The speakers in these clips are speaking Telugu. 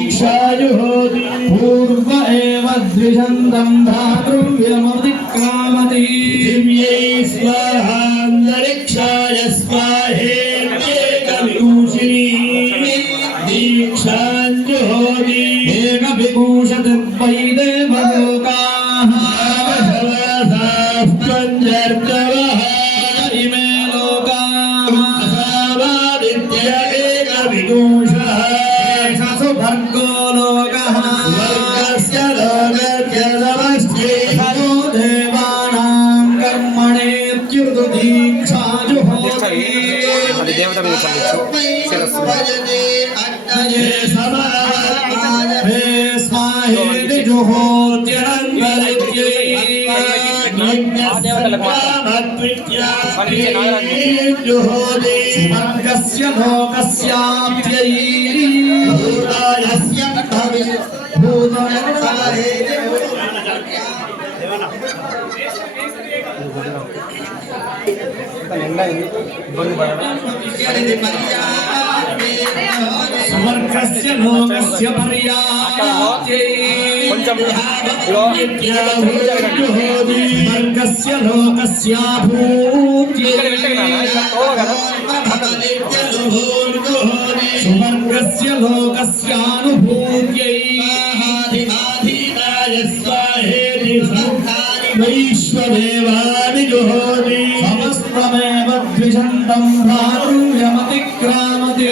दीक्षायुः पूर्व एव द्विषन्दं धातृव्यमतिक्रामति दिव्यै स्वाहान्तरिक्षाय स्वाहे ఉంటాయి అది దేవత మీద పండించు శిరస్సు భూతయ నిండా ఇబ్బంది కొంచెం సువర్గస్య లోకస్యానుభూత్యై వైశ్వదేవాని జుహోతి సమస్తమేవ ద్విషంతం భారుయమతిక్రామతి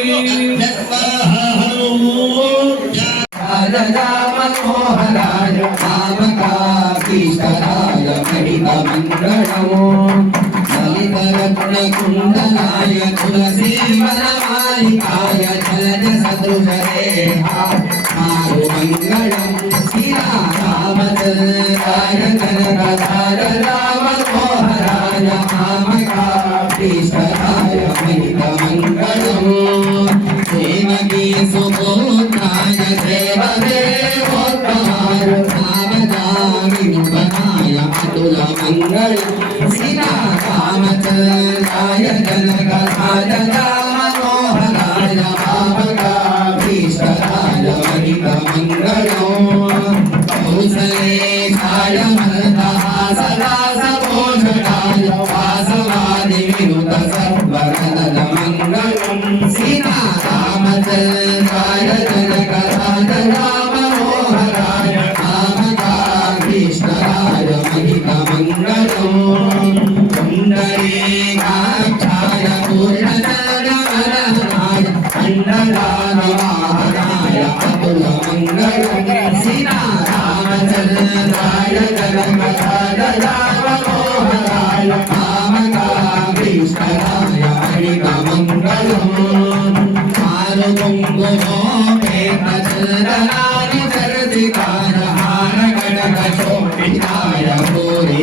మనోహరాయ కామకాకీష్టరాయ మహితమంగళమో ललितरत्नकुण्डलाय तुलसीवनमालिकाय चलज सदृशदेहा मारुमङ्गलम् I Krishna Hare Krishna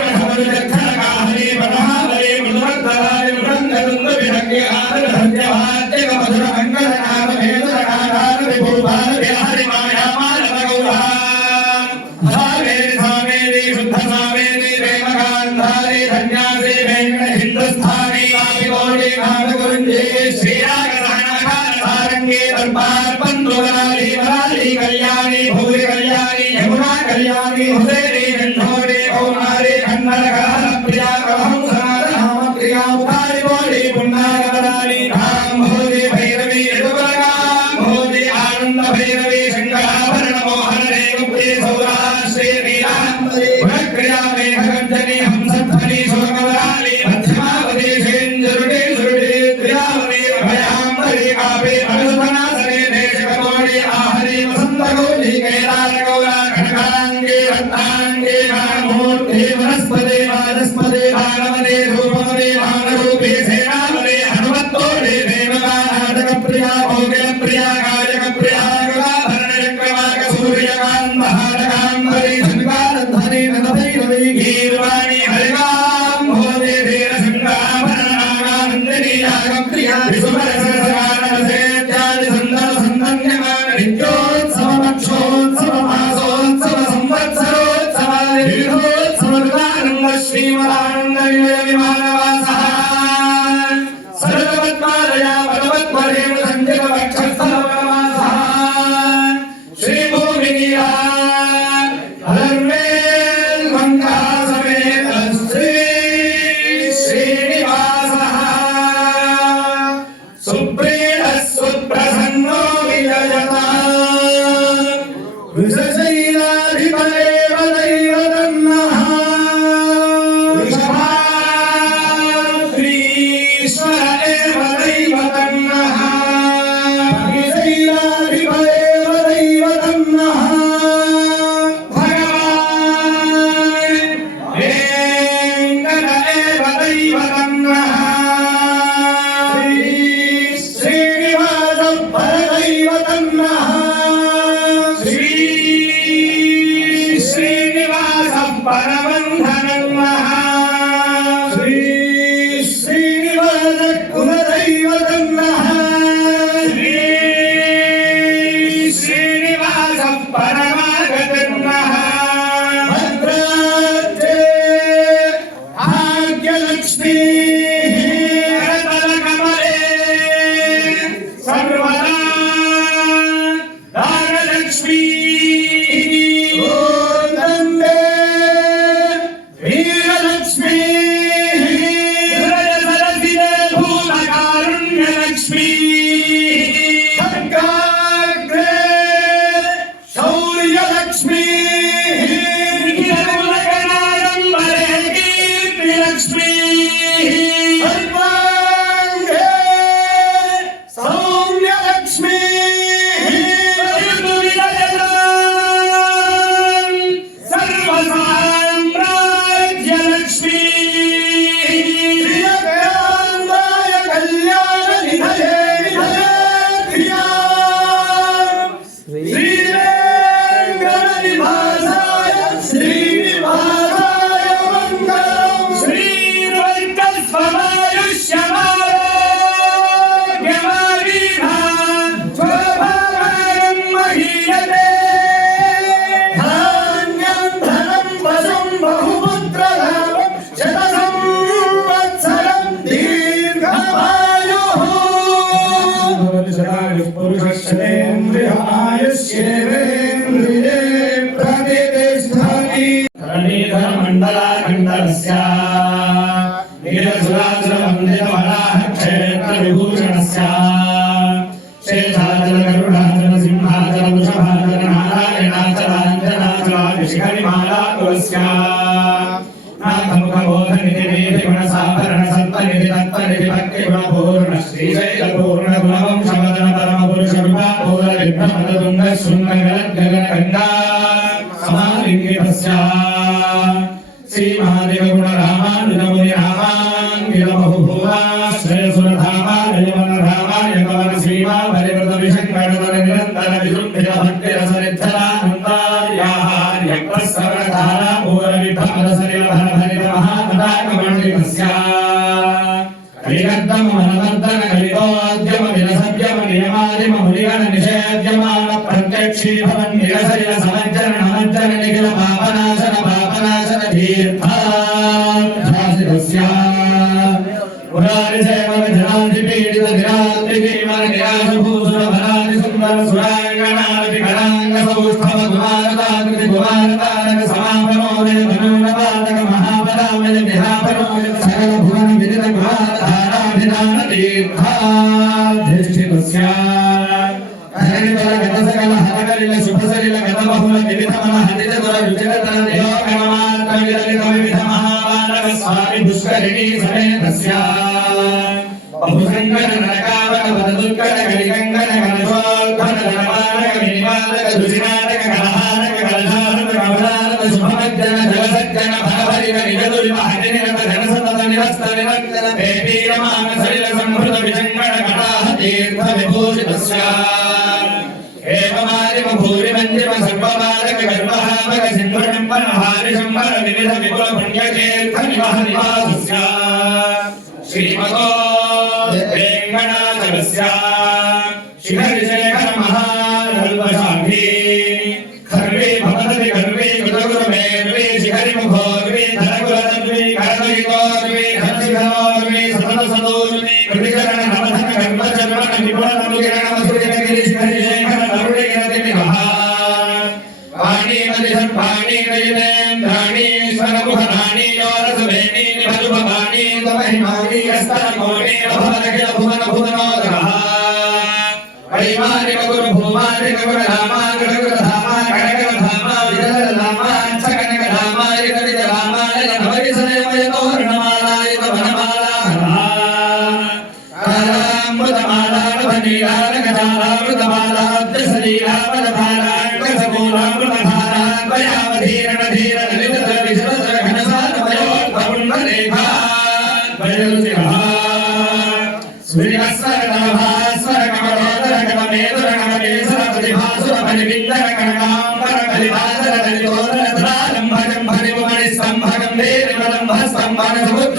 మణ్పిడిన్ని వనమను దక్షణ కాహరి వనహాలరే మృదువర్ధరాయ పూల విభ్రమతుంగ శృంగల గగన గంగా సమాలింగి పశ్చా శ్రీ మహాదేవ గుణ రామానుజముని రామాంగిల బహుభూవా శ్రేయసుర ధామా రయవన ధామా Аминь. తస్య బహుసంగన నరకావక వదదుక్కన గడికంగన గణోల్పన ధనమానక వినిమానక దుజినానక కలహానక తీర్థ విభూషితస్య ఏమారిమ భూరి మంజమ సర్వమారక గర్వహామక సింహడంబన హారిషంబన వివిధ విపుల పుణ్యకేర్థ నివాహ నివాసస్య శ్రీమతో వేంగణాచలస్య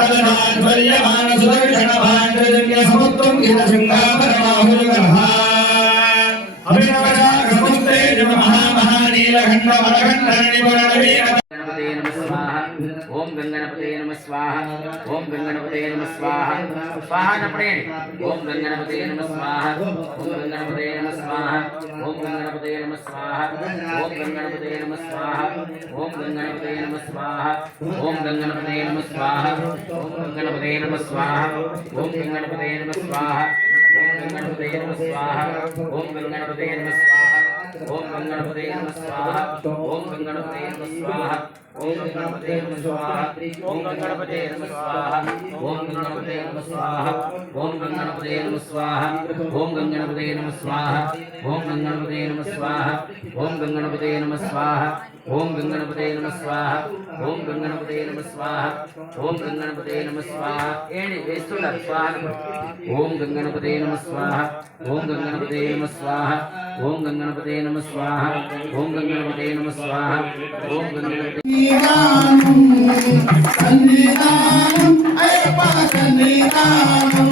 मदनान् पर्यमानसुदर्शनभाण्डजन्यसमुत्वम् इह शृङ्गापरमाहुजगर्हा अभिनवजागसमुत्ते महामहानीलखण्डमलखण्डनिपुरणवीर ॐ गङ्गणपते నమ స్వాహ ఓం గంగణపతే నమ స్వాహ ఓం గంగణపతే నమ స్వాహ స్వాహ నపడే ఓం గంగణపతే నమ స్వాహ ఓం గంగణపతే నమ స్వాహ ఓం గంగణపతే నమ స్వాహ ఓం గంగణపతే నమ స్వాహ ఓం గంగణపతే నమ స్వాహ ఓం గంగణపతే నమ స్వాహ ఓం గంగణపతే నమ స్వాహ ఓం గంగణపతే నమ స్వాహ ఓం గంగణపతే నమ స్వాహ ఓం గంగణపతే నమ స్వాహ ఓం గంగణపతే నమ స్వాహ ఓం గంగణపతే నమ స్వాహ ఓం గణపతే నమ స్వాహ ఓం గణపతే నమ స్వాహ ఓం గణపతే నమ స్వాహ ఓం గణపతే నమ స్వాహ ఓం గణపతే నమ స్వాహ ఓం గణపతే నమ స్వాహ ఓం గణపతే నమ స్వాహ ఓం గణపతే నమ స్వాహ ఓం గణపతే నమ స్వాహ ఓం గణపతే నమ స్వాహ ఏంటి వేస్తున్నారు స్వాహ ఓం గణపతే నమ స్వాహ ఓం గణపతే నమ స్వాహ ఓం గణపతే నమ స్వాహ ఓం గణపతే నమ స్వాహ ఓం గణపతే సన్నిధానం సన్నిధానం అయ్యప్ప సన్నిధానం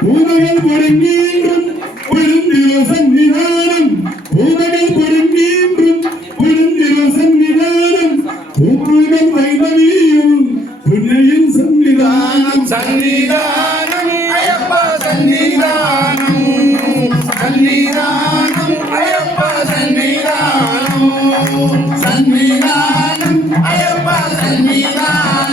பூதமில் கொடுங்கீன்றும் பொருந்திரோ சன்னிதானம் பூதமில் கொடுங்கீன்றும் பொருந்திரோ சன்னிதானம் சன்னிதானம் Send me that. I am.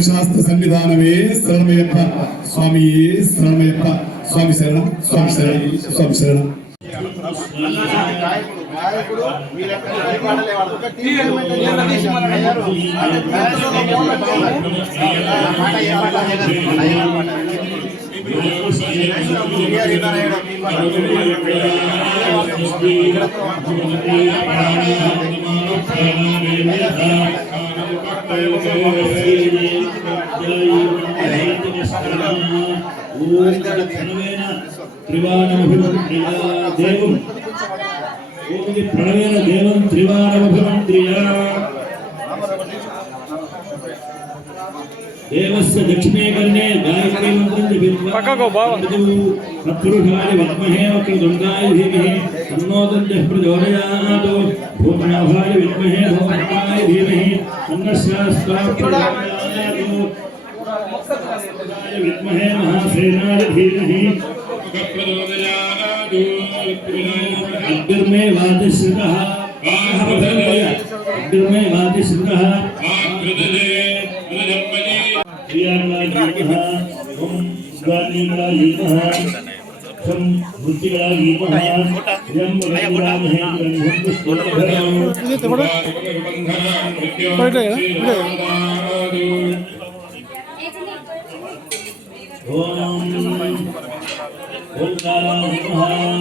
Shri ధర్మశాస్త్ర సన్నిధానమే శరణమయ్యప్ప. స్వామియే శరణమయ్యప్ప. స్వామి శరణం స్వామి శరణం స్వామి శరణం దేవం ఓంగి ప్రణవేన దేవం త్రివారమభిమంత్రియా దేవస్య దక్షిణే కర్ణే గాయత్రీ మంత్రం జపిత్వా పక్కకు బావ. తత్పురుషాయ విద్మహే వక్రదుండాయ ధీమహి తన్నో దండః ప్రచోదయాత్ భూమనాభాయ విద్మహే భూమనాయ ధీమహి తన్నశాస్త్రా ప్రచోదయాత్ वक्रतुण्डाय विद्महे महासेनाय धीमहि अग्निर्मे वादिश्रुतः अग्निर्मे वादिश्रुतः क्रियाकलाजीवः ॐ सुधानीकलाजीवः हम भूतिगला गीतः यम रघुरामहे ब्रह्मपुष्पं बंधनं नृत्यो ఓం. ఓం